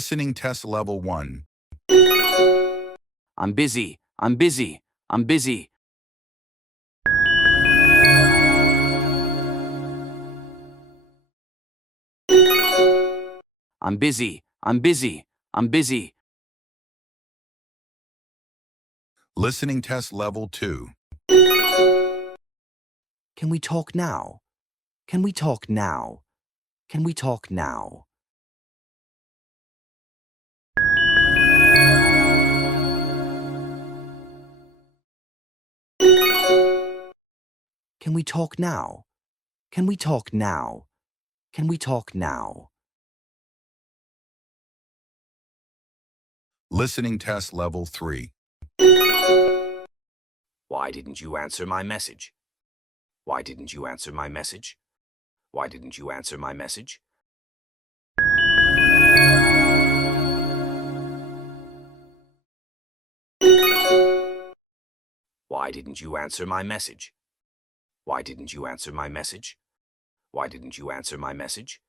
Listening test level 1. I'm busy. I'm busy. I'm busy. I'm busy. I'm busy. I'm busy. Listening test level 2. Can we talk now? Can we talk now? Can we talk now? Can we talk now? Can we talk now? Can we talk now? Listening test level 3. Why didn't you answer my message? Why didn't you answer my message? Why didn't you answer my message? Why didn't you answer my message? Why didn't you answer my message? Why didn't you answer my message?